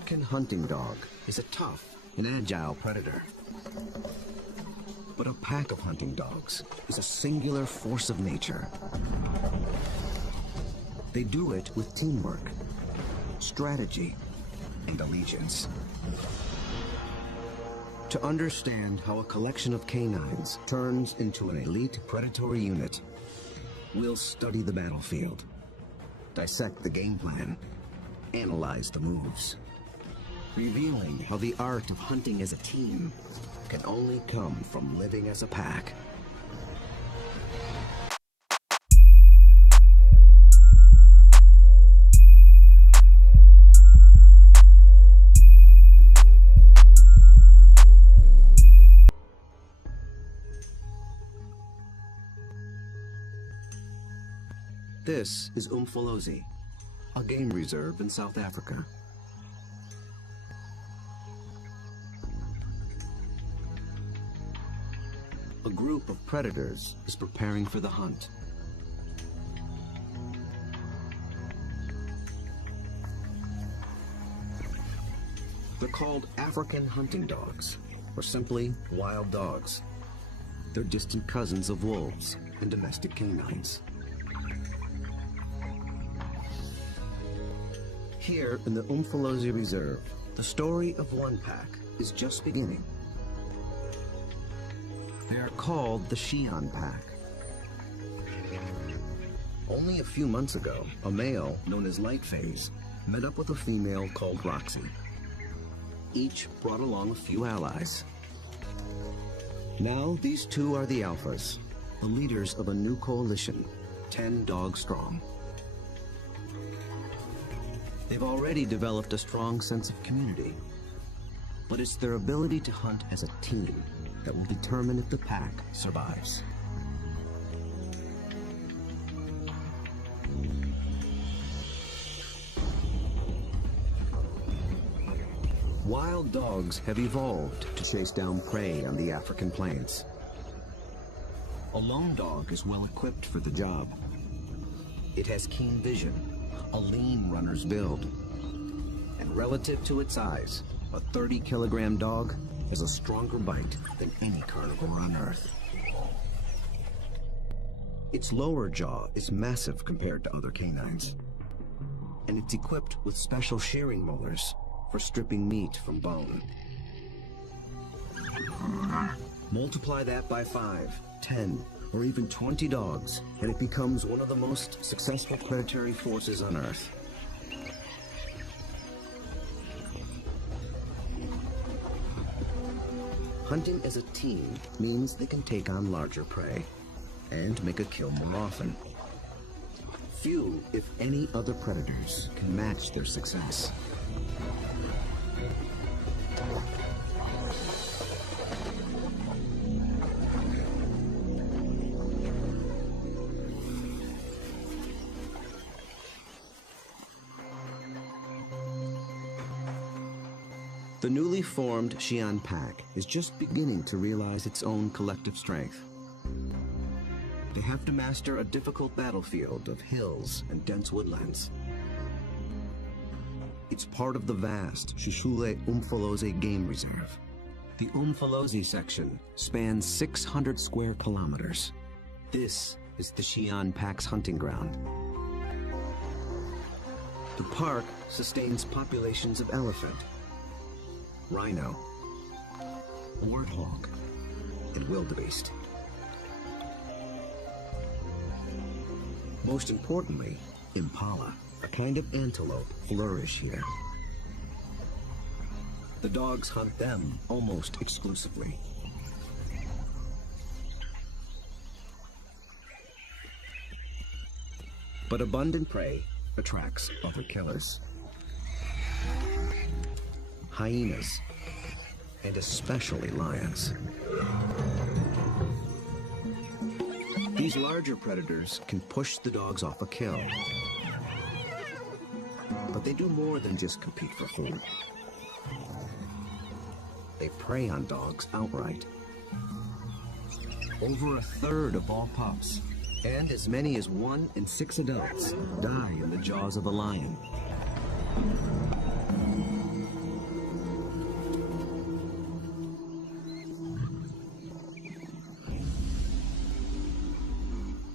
African hunting dog is a tough and agile predator. But a pack of hunting dogs is a singular force of nature. They do it with teamwork, strategy, and allegiance. To understand how a collection of canines turns into an elite predatory unit, we'll study the battlefield, dissect the game plan, analyze the moves, revealing how the art of hunting as a team can only come from living as a pack. This is Umfolozi, a game reserve in South Africa. A group of predators is preparing for the hunt. They're called African hunting dogs, or simply wild dogs. They're distant cousins of wolves and domestic canines. Here in the Umfolozi Reserve, the story of one pack is just beginning. They are called the Xi'an pack. Only a few months ago, a male known as Lightphase met up with a female called Roxy. Each brought along a few allies. Now these two are the alphas, the leaders of a new coalition, 10 dogs strong. They've already developed a strong sense of community, but it's their ability to hunt as a team that will determine if the pack survives. Wild dogs have evolved to chase down prey on the African plains. A lone dog is well equipped for the job. It has keen vision, a lean runner's build, and relative to its size, a 30-kilogram dog has a stronger bite than any carnivore on Earth. Its lower jaw is massive compared to other canines, and it's equipped with special shearing molars for stripping meat from bone. Multiply that by 5, 10, or even 20 dogs, and it becomes one of the most successful predatory forces on Earth. Hunting as a team means they can take on larger prey and make a kill more often. Few, if any, other predators can match their success. The newly formed Xi'an pack is just beginning to realize its own collective strength. They have to master a difficult battlefield of hills and dense woodlands. It's part of the vast Shishule Umfolozi Game Reserve. The Umfolozi section spans 600 square kilometers. This is the Xi'an pack's hunting ground. The park sustains populations of elephant, rhino, warthog, and wildebeest. Most importantly, impala, a kind of antelope, flourish here. The dogs hunt them almost exclusively. But abundant prey attracts other killers. Hyenas, and especially lions. These larger predators can push the dogs off a kill. But they do more than just compete for food. They prey on dogs outright. Over a third of all pups, and as many as 1 in 6 adults, die in the jaws of a lion.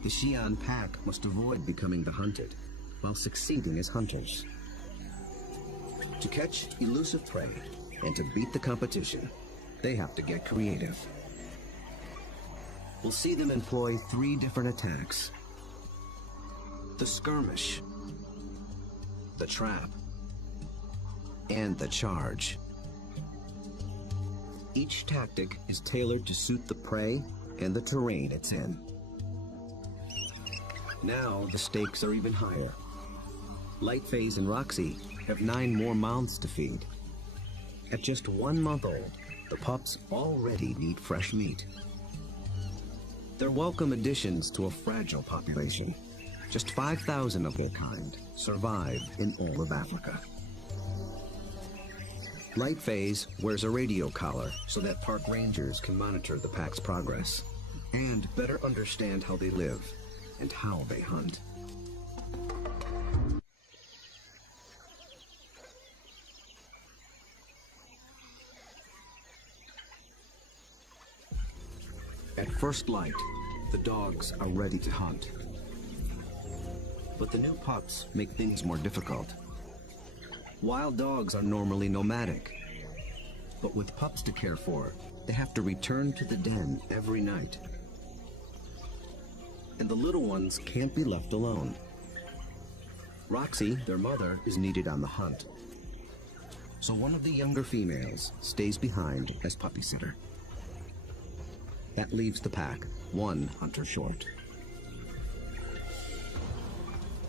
The Xi'an pack must avoid becoming the hunted, while succeeding as hunters. To catch elusive prey and to beat the competition, they have to get creative. We'll see them employ 3 different attacks: the skirmish, the trap, and the charge. Each tactic is tailored to suit the prey and the terrain it's in. Now the stakes are even higher. Lightphase and Roxy have 9 more mouths to feed. At just 1 month old, the pups already need fresh meat. They're welcome additions to a fragile population. Just 5,000 of their kind survive in all of Africa. Lightphase wears a radio collar so that park rangers can monitor the pack's progress and better understand how they live and how they hunt. At first light, the dogs are ready to hunt. But the new pups make things more difficult. Wild dogs are normally nomadic, but with pups to care for, they have to return to the den every night. And the little ones can't be left alone. Roxy, their mother, is needed on the hunt. So one of the younger females stays behind as puppy sitter. That leaves the pack 1 hunter short.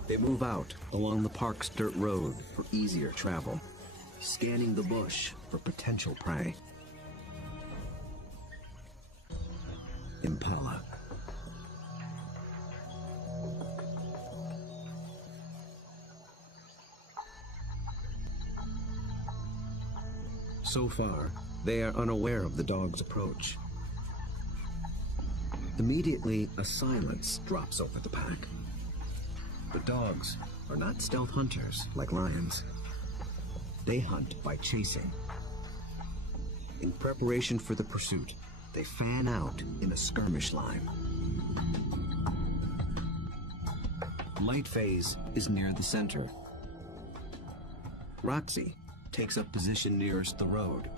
They move out along the park's dirt road for easier travel, scanning the bush for potential prey. Impala. So far, they are unaware of the dog's approach. Immediately, a silence drops over the pack. But dogs are not stealth hunters like lions. They hunt by chasing. In preparation for the pursuit, they fan out in a skirmish line. Lightphase is near the center. Roxy takes up position nearest the road.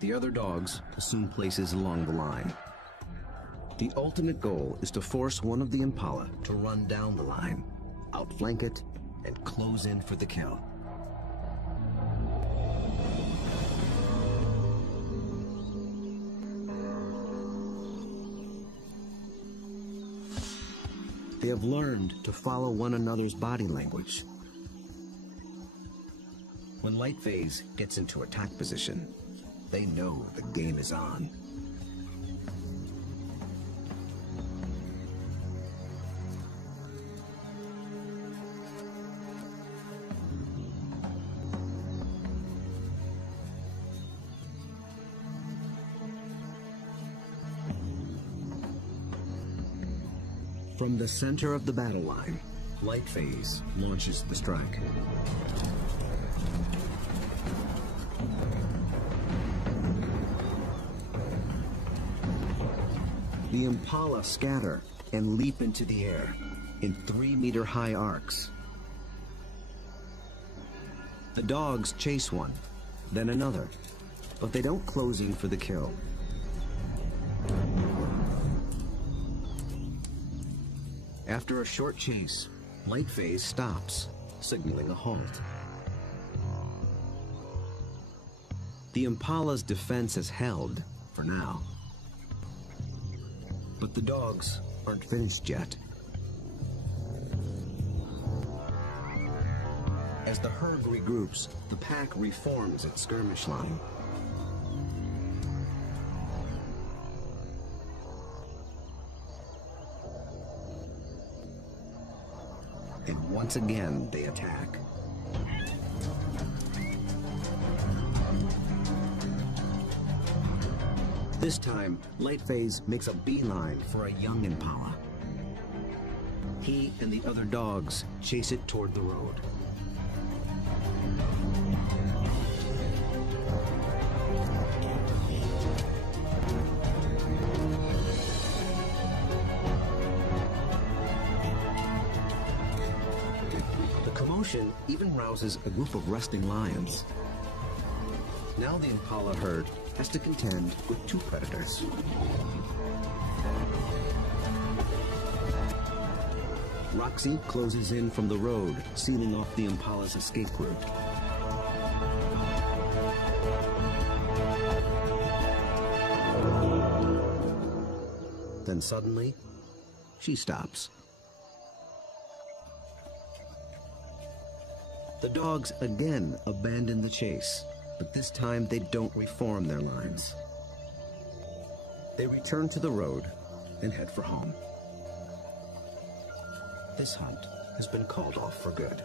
The other dogs assume places along the line. The ultimate goal is to force one of the impala to run down the line, outflank it, and close in for the kill. They have learned to follow one another's body language. When Lightphase gets into attack position, they know the game is on. From the center of the battle line, Lightphase launches the strike. The impala scatter and leap into the air in 3-meter-high arcs. The dogs chase one, then another, but they don't close in for the kill. After a short chase, Lightphase stops, signaling a halt. The impala's defense is held, for now. But the dogs aren't finished yet. As the herd regroups, the pack reforms its skirmish line. And once again, they attack. This time, Lightphase makes a beeline for a young impala. He and the other dogs chase it toward the road. emotion even rouses a group of resting lions. Now the impala herd has to contend with two predators. Roxy closes in from the road, sealing off the impala's escape route. Then suddenly, she stops. The dogs again abandon the chase, but this time they don't reform their lines. They return to the road and head for home. This hunt has been called off for good.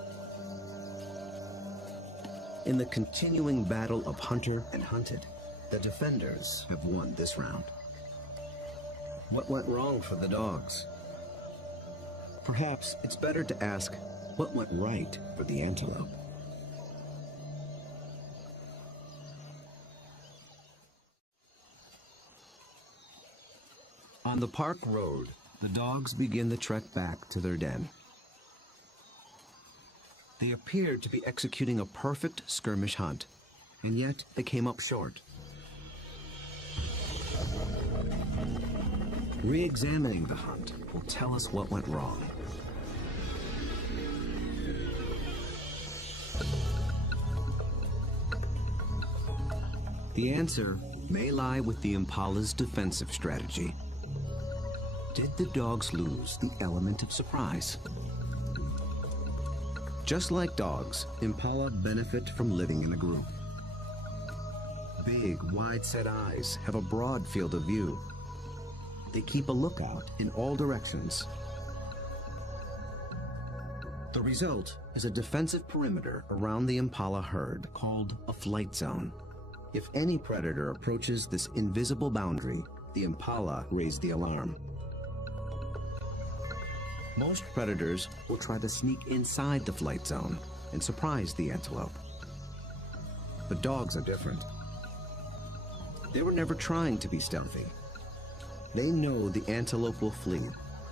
In the continuing battle of hunter and hunted, the defenders have won this round. What went wrong for the dogs? Perhaps it's better to ask what went right for the antelope. On the park road, the dogs begin the trek back to their den. They appeared to be executing a perfect skirmish hunt, and yet they came up short. Re-examining the hunt will tell us what went wrong. The answer may lie with the impala's defensive strategy. Did the dogs lose the element of surprise? Just like dogs, impala benefit from living in a group. Big, wide-set eyes have a broad field of view. They keep a lookout in all directions. The result is a defensive perimeter around the impala herd called a flight zone. If any predator approaches this invisible boundary, the impala raise the alarm. Most predators will try to sneak inside the flight zone and surprise the antelope. But dogs are different. They were never trying to be stealthy. They know the antelope will flee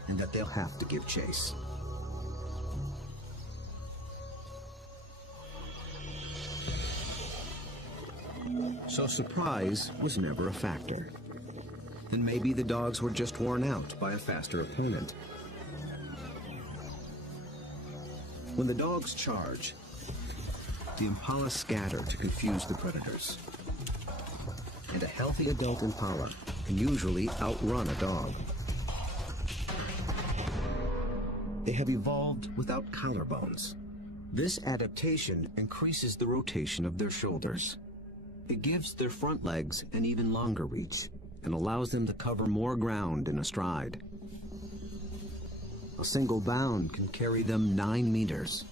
and that they'll have to give chase. So surprise was never a factor. And maybe the dogs were just worn out by a faster opponent. When the dogs charge, the impala scatter to confuse the predators. And a healthy adult impala can usually outrun a dog. They have evolved without collarbones. This adaptation increases the rotation of their shoulders. It gives their front legs an even longer reach and allows them to cover more ground in a stride. A single bound can carry them 9 meters.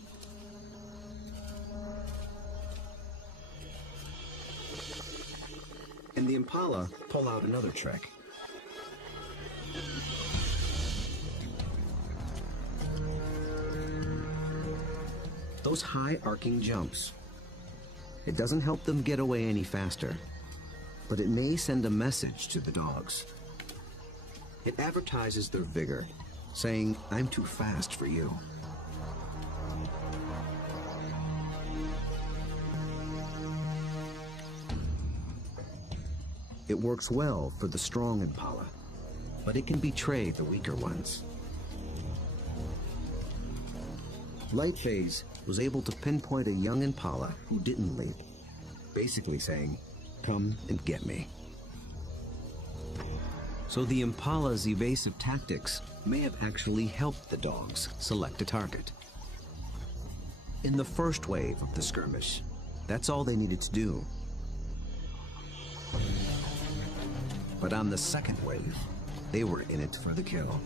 And the impala pull out another trick. Those high arcing jumps. It doesn't help them get away any faster, but it may send a message to the dogs. It advertises their vigor, saying, "I'm too fast for you." It works well for the strong impala, but it can betray the weaker ones. Lightphase was able to pinpoint a young impala who didn't leap, basically saying, "Come and get me." So the impala's evasive tactics may have actually helped the dogs select a target. In the first wave of the skirmish, that's all they needed to do. But on the second wave, they were in it for the kill.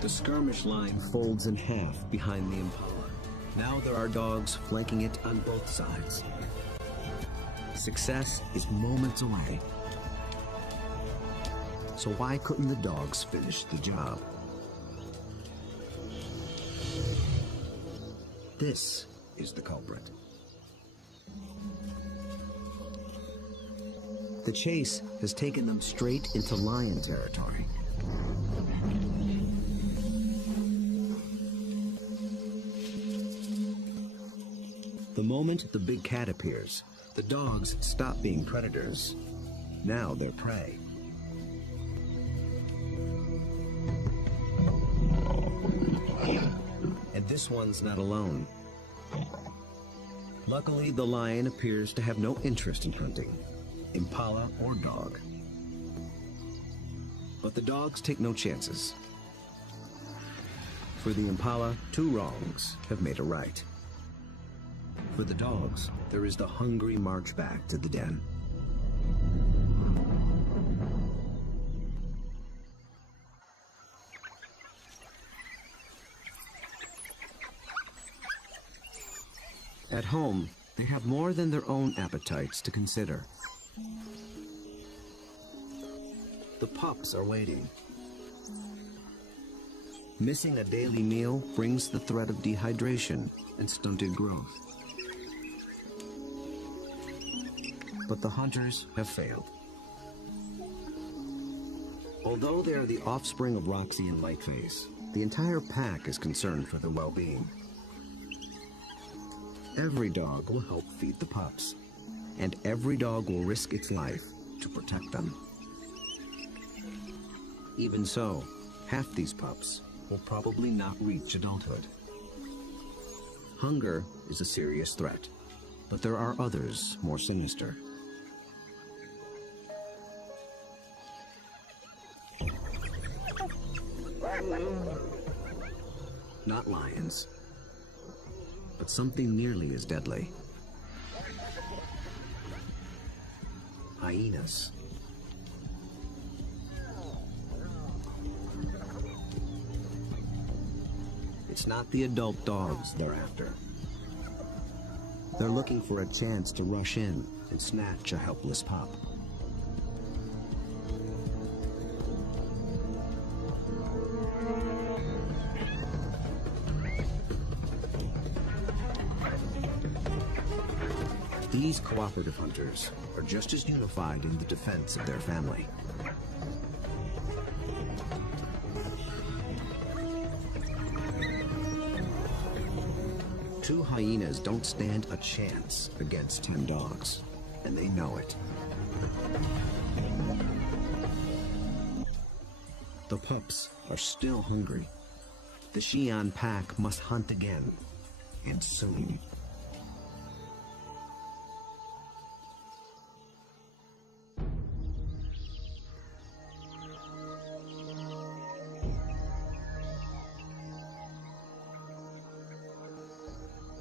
The skirmish line folds in half behind the impala. Now there are dogs flanking it on both sides. Success is moments away. So why couldn't the dogs finish the job? This is the culprit. The chase has taken them straight into lion territory. The moment the big cat appears, the dogs stop being predators. Now they're prey. And this one's not alone. Luckily, the lion appears to have no interest in hunting, impala or dog. But the dogs take no chances. For the impala, 2 wrongs have made a right. For the dogs, there is the hungry march back to the den. At home, they have more than their own appetites to consider. The pups are waiting. Missing a daily meal brings the threat of dehydration and stunted growth. But the hunters have failed. Although they are the offspring of Roxy and Lightface, the entire pack is concerned for their well-being. Every dog will help feed the pups, and every dog will risk its life to protect them. Even so, half these pups will probably not reach adulthood. Hunger is a serious threat, but there are others more sinister. Not lions, but something nearly as deadly. Hyenas. It's not the adult dogs they're after. They're looking for a chance to rush in and snatch a helpless pup. These cooperative hunters are just as unified in the defense of their family. Two hyenas don't stand a chance against 10 dogs, and they know it. The pups are still hungry. The Xi'an pack must hunt again, and soon.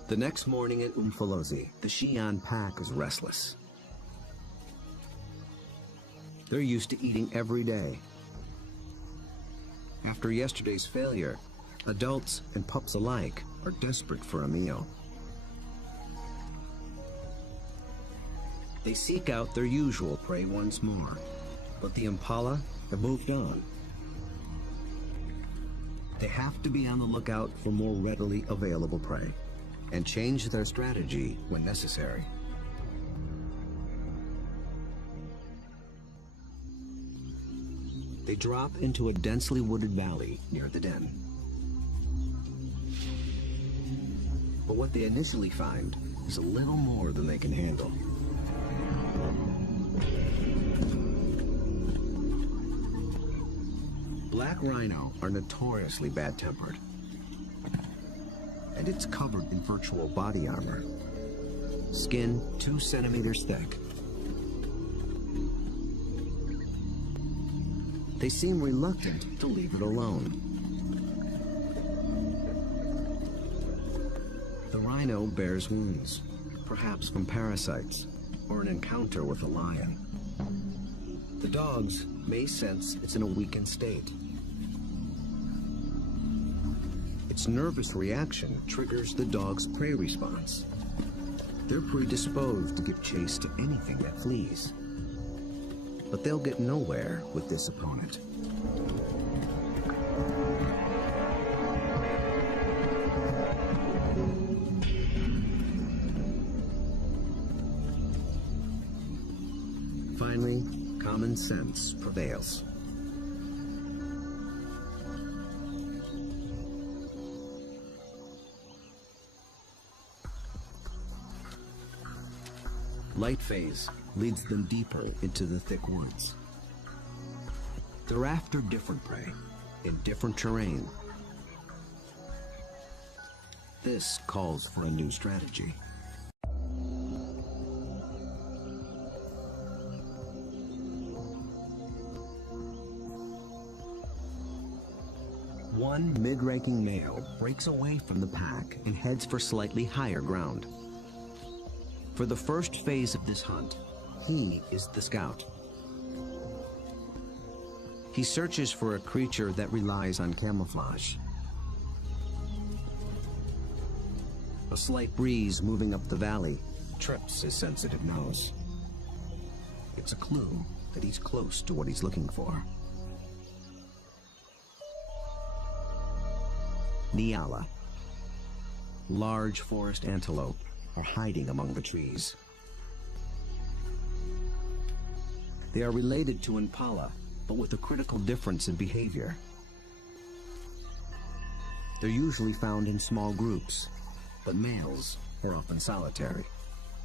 The next morning at Umfolozi, the Xi'an pack is restless. They're used to eating every day. After yesterday's failure, adults and pups alike are desperate for a meal. They seek out their usual prey once more, but the impala have moved on. They have to be on the lookout for more readily available prey, and change their strategy when necessary. They drop into a densely wooded valley near the den. But what they initially find is a little more than they can handle. Black rhino are notoriously bad-tempered, and it's covered in virtual body armor. Skin 2 centimeters thick. They seem reluctant to leave it alone. The rhino bears wounds, perhaps from parasites or an encounter with a lion. The dogs may sense it's in a weakened state. Its nervous reaction triggers the dog's prey response. They're predisposed to give chase to anything that flees. But they'll get nowhere with this opponent. Finally, common sense prevails. Light phase leads them deeper into the thick woods. They're after different prey in different terrain. This calls for a new strategy. One mid-ranking male breaks away from the pack and heads for slightly higher ground. For the first phase of this hunt, he is the scout. He searches for a creature that relies on camouflage. A slight breeze moving up the valley trips his sensitive nose. It's a clue that he's close to what he's looking for. Nyala. Large forest antelope are hiding among the trees. They are related to impala, but with a critical difference in behavior. They're usually found in small groups, but males are often solitary,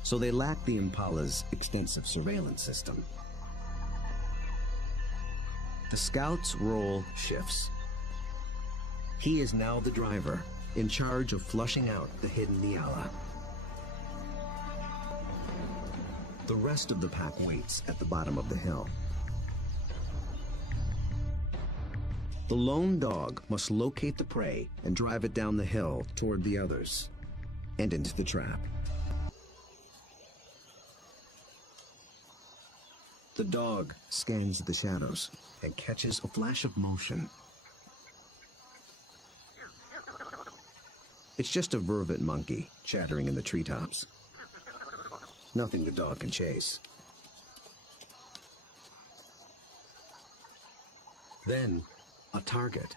so they lack the impala's extensive surveillance system. The scout's role shifts. He is now the driver, in charge of flushing out the hidden Nyala. The rest of the pack waits at the bottom of the hill. The lone dog must locate the prey and drive it down the hill toward the others and into the trap. The dog scans the shadows and catches a flash of motion. It's just a vervet monkey chattering in the treetops. Nothing the dog can chase. Then, a target.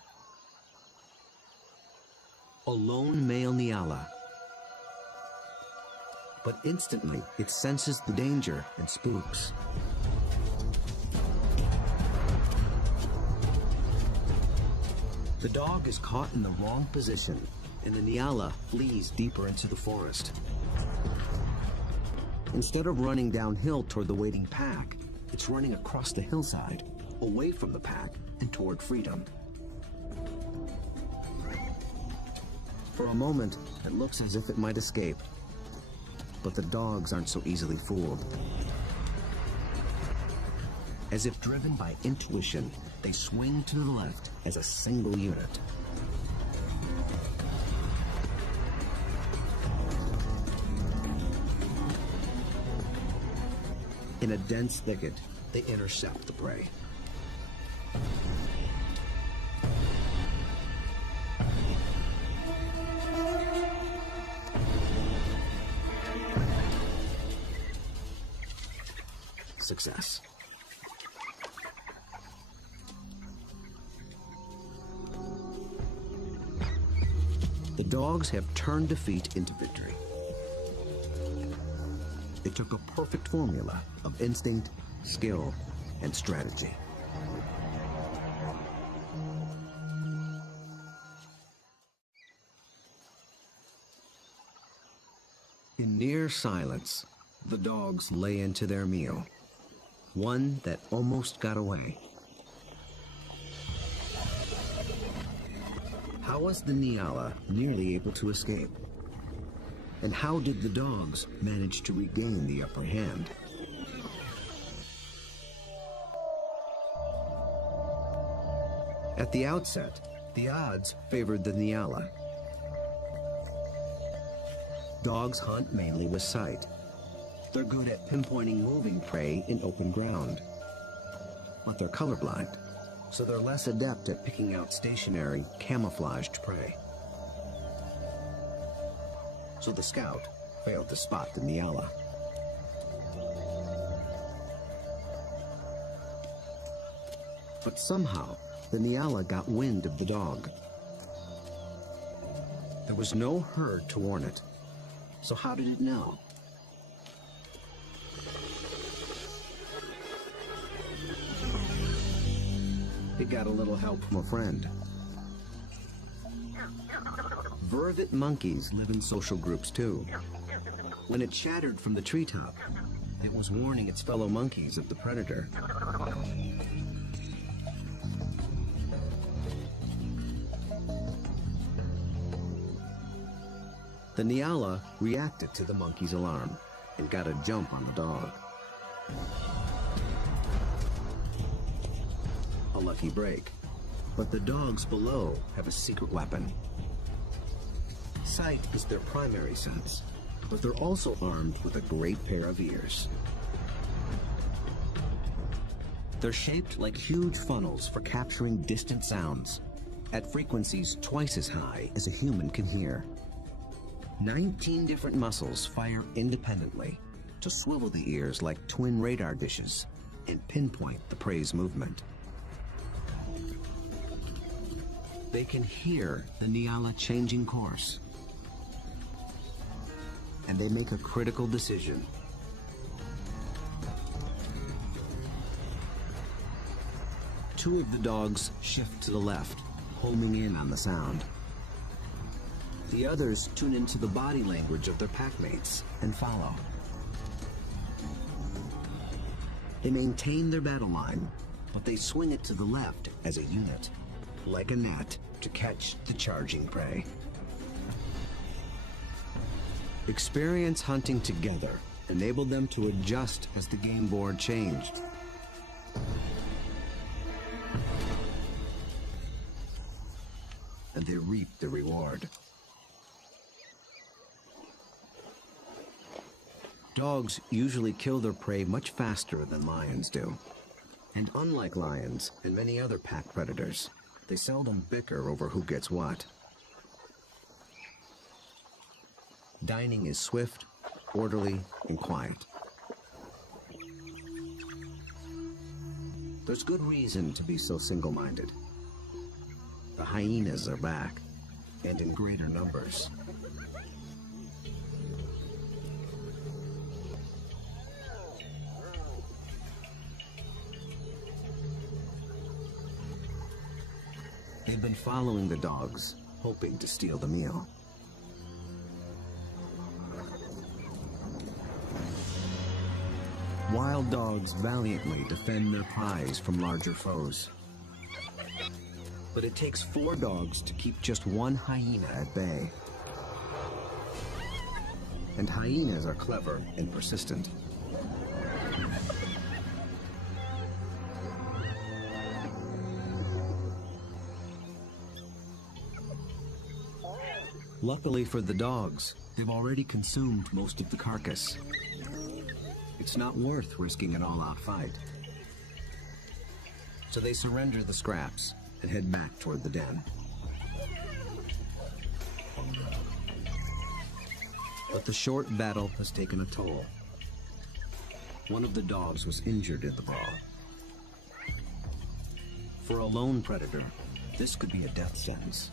A lone male Nyala. But instantly, it senses the danger and spooks. The dog is caught in the wrong position, and the Nyala flees deeper into the forest. Instead of running downhill toward the waiting pack, it's running across the hillside, away from the pack and toward freedom. For a moment, it looks as if it might escape, but the dogs aren't so easily fooled. As if driven by intuition, they swing to the left as a single unit. In a dense thicket, they intercept the prey. Success. The dogs have turned defeat into victory. They took a perfect formula of instinct, skill, and strategy. In near silence, the dogs lay into their meal, one that almost got away. How was the Nyala nearly able to escape? And how did the dogs manage to regain the upper hand? At the outset, the odds favored the Nyala. Dogs hunt mainly with sight. They're good at pinpointing moving prey in open ground. But they're colorblind, so they're less adept at picking out stationary, camouflaged prey. So the scout failed to spot the Nyala. But somehow, the Nyala got wind of the dog. There was no herd to warn it, so how did it know? It got a little help from a friend. Vervet monkeys live in social groups too. When it chattered from the treetop, It was warning its fellow monkeys of the predator. The Nyala reacted to the monkey's alarm and got a jump on the dog. A lucky break, but the dogs below have a secret weapon. Sight is their primary sense, but they're also armed with a great pair of ears. They're shaped like huge funnels for capturing distant sounds at frequencies twice as high as a human can hear. 19 different muscles fire independently to swivel the ears like twin radar dishes and pinpoint the prey's movement. They can hear the Nyala changing course, and they make a critical decision. Two of the dogs shift to the left, homing in on the sound. The others tune into the body language of their packmates and follow. They maintain their battle line, but they swing it to the left as a unit, like a net, to catch the charging prey. Experience hunting together enabled them to adjust as the game board changed. And they reaped the reward. Dogs usually kill their prey much faster than lions do. And unlike lions and many other pack predators, they seldom bicker over who gets what. Dining is swift, orderly, and quiet. There's good reason to be so single-minded. The hyenas are back, and in greater numbers. They've been following the dogs, hoping to steal the meal. Wild dogs valiantly defend their prize from larger foes. But it takes 4 dogs to keep just one hyena at bay. And hyenas are clever and persistent. Luckily for the dogs, they've already consumed most of the carcass. It's not worth risking an all-out fight. So they surrender the scraps and head back toward the den. But the short battle has taken a toll. One of the dogs was injured in the brawl. For a lone predator, this could be a death sentence.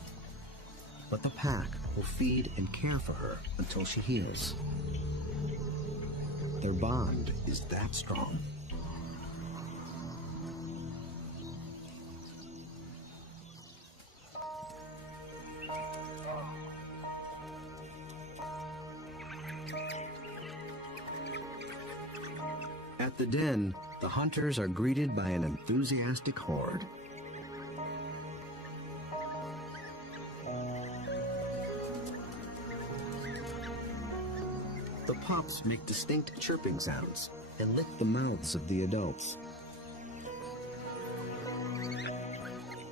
But the pack will feed and care for her until she heals. Their bond is that strong. At the den, the hunters are greeted by an enthusiastic horde. The pups make distinct chirping sounds and lick the mouths of the adults.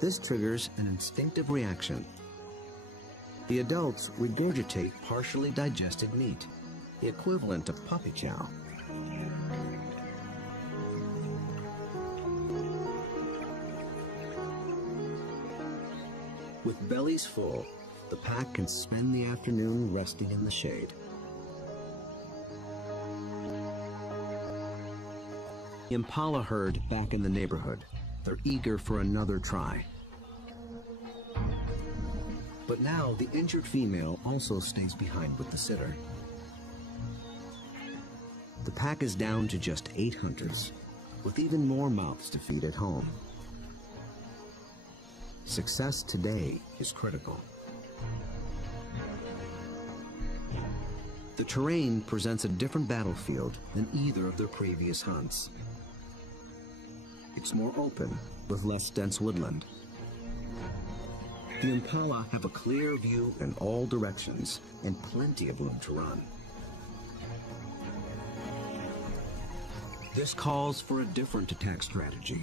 This triggers an instinctive reaction. The adults regurgitate partially digested meat, the equivalent of puppy chow. With bellies full, the pack can spend the afternoon resting in the shade. The impala herd back in the neighborhood. They're eager for another try. But now the injured female also stays behind with the sitter. The pack is down to just 8 hunters, with even more mouths to feed at home. Success today is critical. The terrain presents a different battlefield than either of their previous hunts. It's more open, with less dense woodland. The impala have a clear view in all directions and plenty of room to run. This calls for a different attack strategy.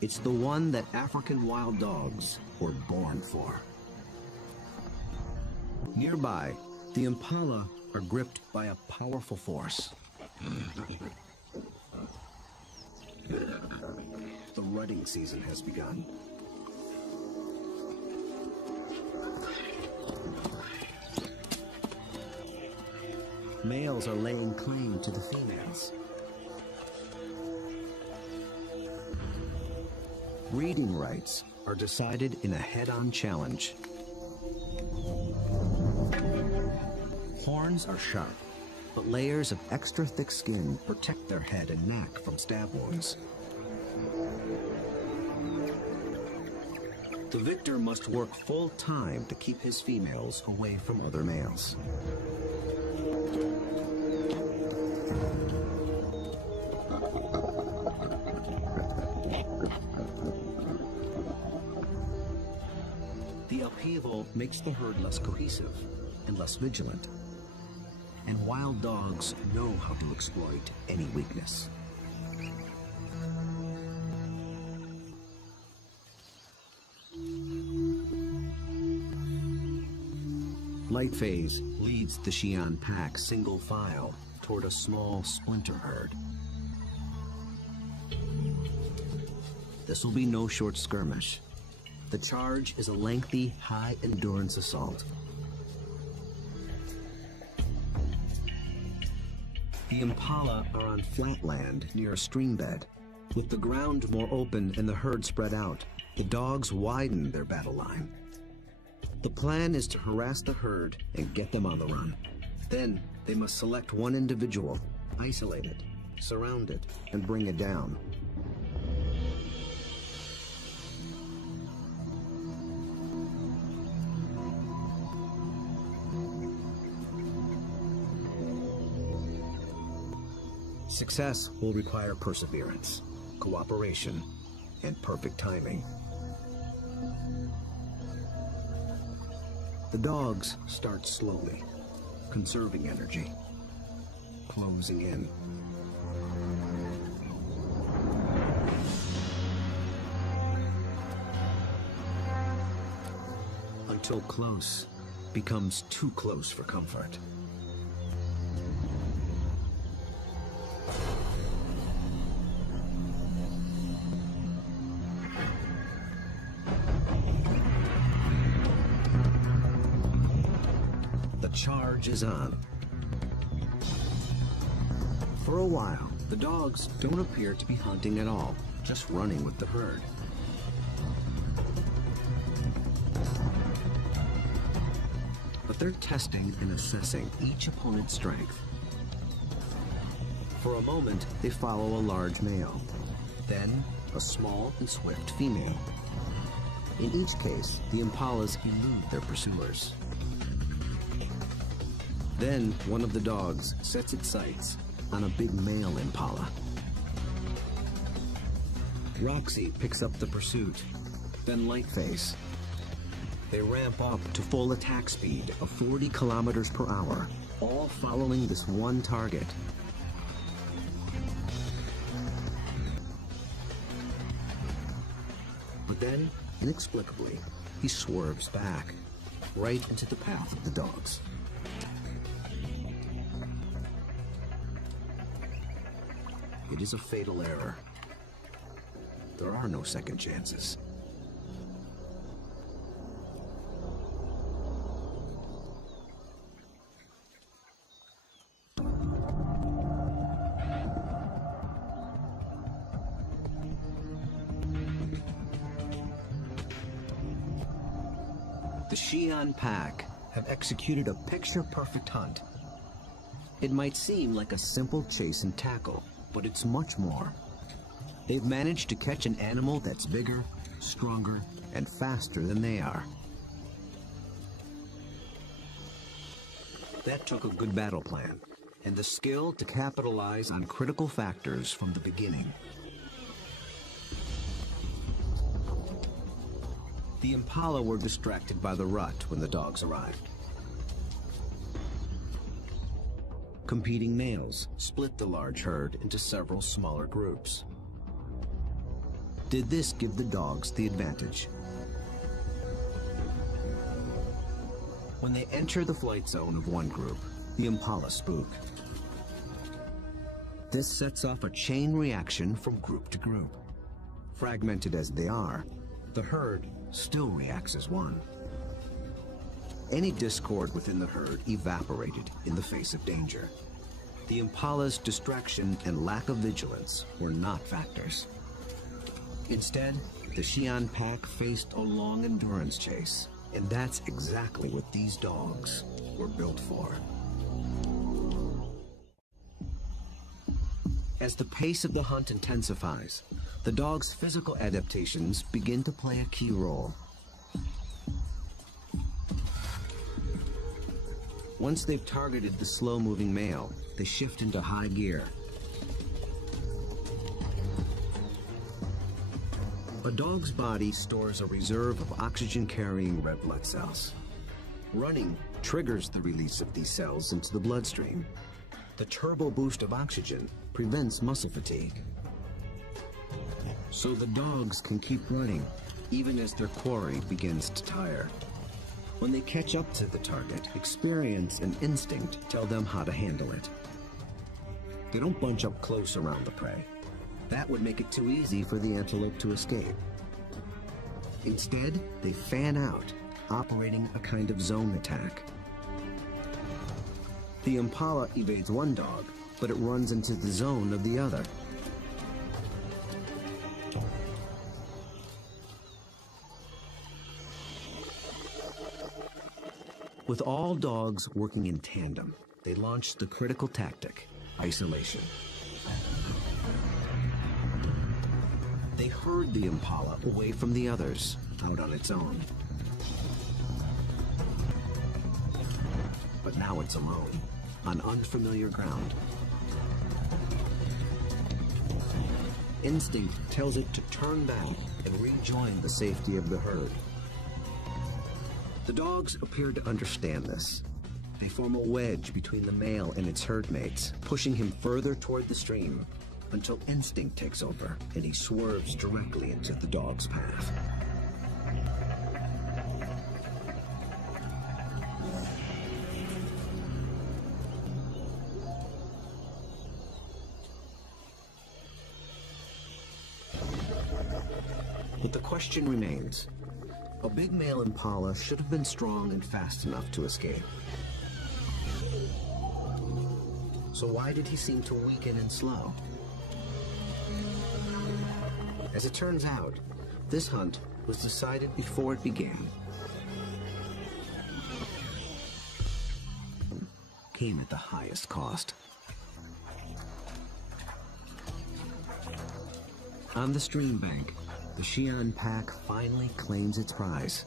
It's the one that African wild dogs were born for. Nearby, the impala are gripped by a powerful force. The rutting season has begun. Males are laying claim to the females. Breeding rights are decided in a head-on challenge. Horns are sharp, but layers of extra thick skin protect their head and neck from stab wounds. The victor must work full time to keep his females away from other males. The upheaval makes the herd less cohesive and less vigilant. And wild dogs know how to exploit any weakness. Lightphase leads the Xi'an pack single file toward a small splinter herd. This will be no short skirmish. The charge is a lengthy, high-endurance assault. The impala are on flat land near a stream bed. With the ground more open and the herd spread out, the dogs widen their battle line. The plan is to harass the herd and get them on the run. Then they must select one individual, isolate it, surround it, and bring it down. Success will require perseverance, cooperation, and perfect timing. The dogs start slowly, conserving energy, closing in. Until close becomes too close for comfort. Charge is on. For a while, the dogs don't appear to be hunting at all, just running with the herd. But they're testing and assessing each opponent's strength. For a moment, they follow a large male, then a small and swift female. In each case, the impalas elude their pursuers. Then one of the dogs sets its sights on a big male impala. Roxy picks up the pursuit, then Lightface. They ramp up to full attack speed of 40 kilometers per hour, all following this one target. But then, inexplicably, he swerves back, right into the path of the dogs. It is a fatal error. There are no second chances. The Xi'an pack have executed a picture-perfect hunt. It might seem like a simple chase and tackle, but it's much more. They've managed to catch an animal that's bigger, stronger, and faster than they are. That took a good battle plan and the skill to capitalize on critical factors from the beginning. The impala were distracted by the rut when the dogs arrived. Competing males split the large herd into several smaller groups. Did this give the dogs the advantage? When they enter the flight zone of one group, the impala spook. This sets off a chain reaction from group to group. Fragmented as they are, the herd still reacts as one. Any discord within the herd evaporated in the face of danger. The impala's distraction and lack of vigilance were not factors. Instead, the Xi'an pack faced a long endurance chase, and that's exactly what these dogs were built for. As the pace of the hunt intensifies, the dog's physical adaptations begin to play a key role. Once they've targeted the slow-moving male, they shift into high gear. A dog's body stores a reserve of oxygen-carrying red blood cells. Running triggers the release of these cells into the bloodstream. The turbo boost of oxygen prevents muscle fatigue. So the dogs can keep running, even as their quarry begins to tire. When they catch up to the target, experience and instinct tell them how to handle it. They don't bunch up close around the prey. That would make it too easy for the antelope to escape. Instead, they fan out, operating a kind of zone attack. The impala evades one dog, but it runs into the zone of the other. With all dogs working in tandem, they launched the critical tactic, isolation. They herd the impala away from the others, out on its own. But now it's alone, on unfamiliar ground. Instinct tells it to turn back and rejoin the safety of the herd. The dogs appear to understand this. They form a wedge between the male and its herd mates, pushing him further toward the stream, until instinct takes over and he swerves directly into the dog's path. But the question remains. A big male impala should have been strong and fast enough to escape. So why did he seem to weaken and slow? As it turns out, this hunt was decided before it began. Came at the highest cost. On the stream bank, the Xi'an pack finally claims its prize.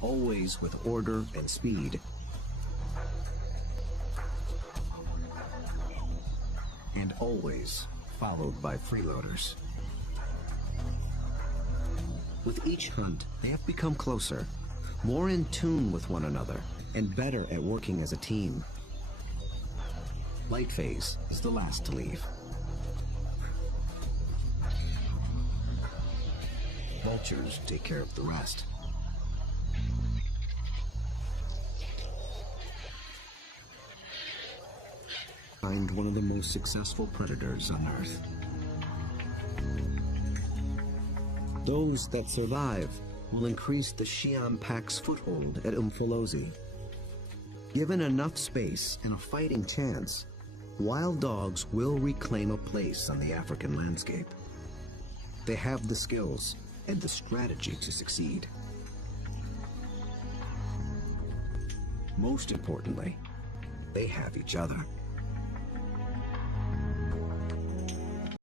Always with order and speed. And always followed by freeloaders. With each hunt, they have become closer, more in tune with one another, and better at working as a team. Light phase is the last to leave. Vultures take care of the rest. Find one of the most successful predators on Earth. Those that survive will increase the Xi'an pack's foothold at Umfolozi. Given enough space and a fighting chance, wild dogs will reclaim a place on the African landscape. They have the skills and the strategy to succeed. Most importantly, they have each other.